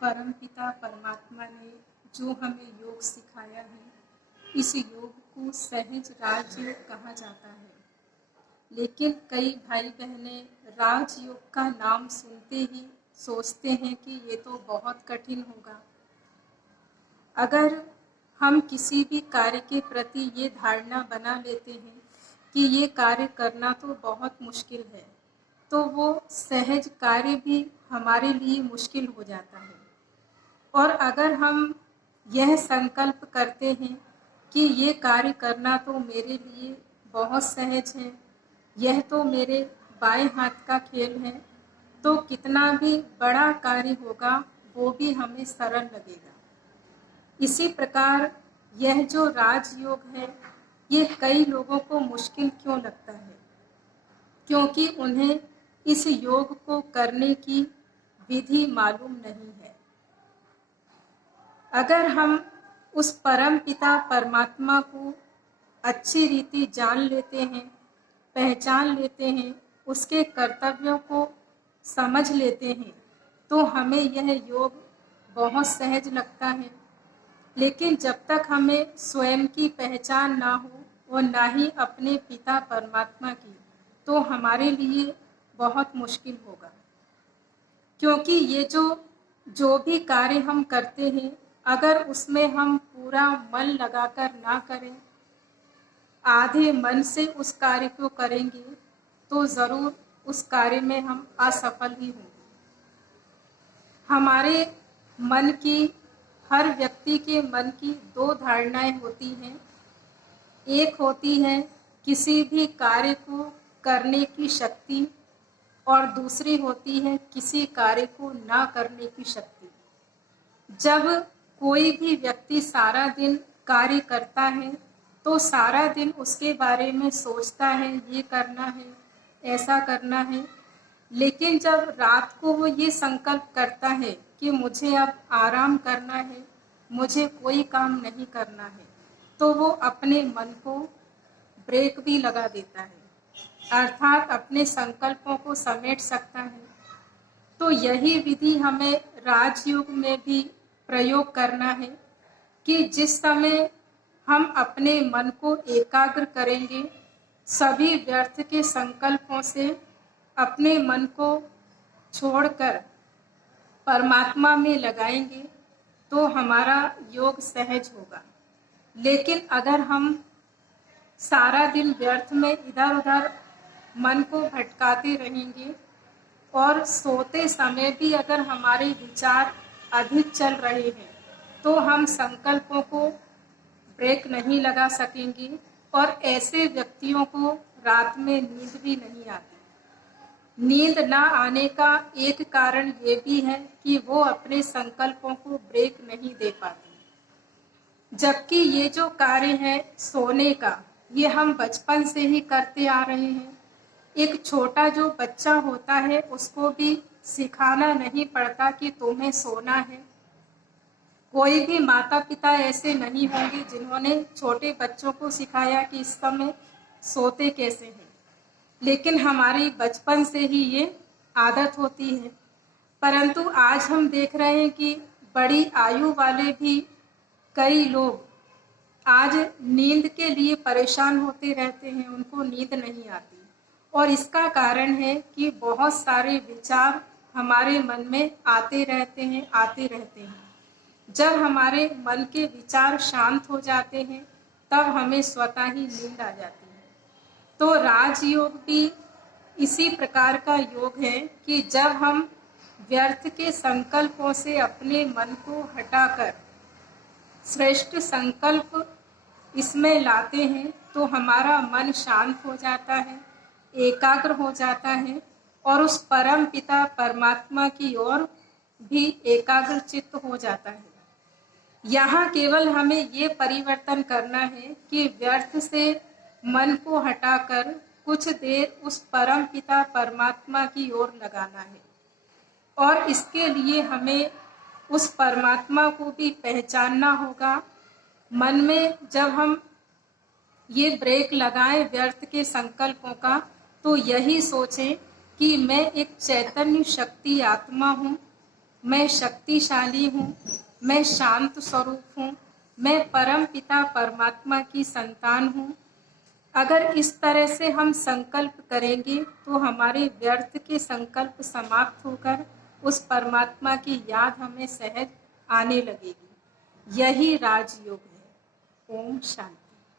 परमपिता परमात्मा ने जो हमें योग सिखाया है, इस योग को सहज राजयोग कहा जाता है। लेकिन कई भाई बहनें राजयोग का नाम सुनते ही सोचते हैं कि ये तो बहुत कठिन होगा। अगर हम किसी भी कार्य के प्रति ये धारणा बना लेते हैं कि ये कार्य करना तो बहुत मुश्किल है, तो वो सहज कार्य भी हमारे लिए मुश्किल हो जाता है। और अगर हम यह संकल्प करते हैं कि ये कार्य करना तो मेरे लिए बहुत सहज है, यह तो मेरे बाएं हाथ का खेल है, तो कितना भी बड़ा कार्य होगा वो भी हमें सरल लगेगा। इसी प्रकार यह जो राजयोग है, ये कई लोगों को मुश्किल क्यों लगता है? क्योंकि उन्हें इस योग को करने की विधि मालूम नहीं है। अगर हम उस परम पिता परमात्मा को अच्छी रीति जान लेते हैं, पहचान लेते हैं, उसके कर्तव्यों को समझ लेते हैं, तो हमें यह योग बहुत सहज लगता है। लेकिन जब तक हमें स्वयं की पहचान ना हो और ना ही अपने पिता परमात्मा की, तो हमारे लिए बहुत मुश्किल होगा। क्योंकि ये जो भी कार्य हम करते हैं, अगर उसमें हम पूरा मन लगाकर ना करें, आधे मन से उस कार्य को करेंगे, तो ज़रूर उस कार्य में हम असफल ही होंगे। हमारे मन की, हर व्यक्ति के मन की दो धारणाएं होती हैं। एक होती है किसी भी कार्य को करने की शक्ति, और दूसरी होती है किसी कार्य को ना करने की शक्ति। जब कोई भी व्यक्ति सारा दिन कार्य करता है, तो सारा दिन उसके बारे में सोचता है, ये करना है, ऐसा करना है। लेकिन जब रात को वो ये संकल्प करता है कि मुझे अब आराम करना है, मुझे कोई काम नहीं करना है, तो वो अपने मन को ब्रेक भी लगा देता है, अर्थात अपने संकल्पों को समेट सकता है। तो यही विधि हमें राजयोग में भी प्रयोग करना है कि जिस समय हम अपने मन को एकाग्र करेंगे, सभी व्यर्थ के संकल्पों से अपने मन को छोड़कर परमात्मा में लगाएंगे, तो हमारा योग सहज होगा। लेकिन अगर हम सारा दिन व्यर्थ में इधर उधर मन को भटकाते रहेंगे और सोते समय भी अगर हमारे विचार अधिक चल रहे हैं, तो हम संकल्पों को ब्रेक नहीं लगा सकेंगे, और ऐसे व्यक्तियों को रात में नींद भी नहीं आती। नींद ना आने का एक कारण ये भी है कि वो अपने संकल्पों को ब्रेक नहीं दे पाते। जबकि ये जो कार्य है सोने का, ये हम बचपन से ही करते आ रहे हैं। एक छोटा जो बच्चा होता है, उसको भी सिखाना नहीं पड़ता कि तुम्हें सोना है। कोई भी माता पिता ऐसे नहीं होंगे जिन्होंने छोटे बच्चों को सिखाया कि इस समय सोते कैसे हैं। लेकिन हमारी बचपन से ही ये आदत होती है। परंतु आज हम देख रहे हैं कि बड़ी आयु वाले भी कई लोग आज नींद के लिए परेशान होते रहते हैं, उनको नींद नहीं आती। और इसका कारण है कि बहुत सारे विचार हमारे मन में आते रहते हैं। जब हमारे मन के विचार शांत हो जाते हैं, तब हमें स्वतः ही नींद आ जाती है। तो राजयोग भी इसी प्रकार का योग है कि जब हम व्यर्थ के संकल्पों से अपने मन को हटाकर श्रेष्ठ संकल्प इसमें लाते हैं, तो हमारा मन शांत हो जाता है, एकाग्र हो जाता है, और उस परम पिता परमात्मा की ओर भी एकाग्र चित्त हो जाता है। यहाँ केवल हमें ये परिवर्तन करना है कि व्यर्थ से मन को हटाकर कुछ देर उस परम पिता परमात्मा की ओर लगाना है। और इसके लिए हमें उस परमात्मा को भी पहचानना होगा। मन में जब हम ये ब्रेक लगाएं व्यर्थ के संकल्पों का, तो यही सोचें कि मैं एक चैतन्य शक्ति आत्मा हूँ, मैं शक्तिशाली हूँ, मैं शांत स्वरूप हूँ, मैं परम पिता परमात्मा की संतान हूँ। अगर इस तरह से हम संकल्प करेंगे तो हमारे व्यर्थ के संकल्प समाप्त होकर उस परमात्मा की याद हमें सहज आने लगेगी। यही राजयोग है। ओम शांति।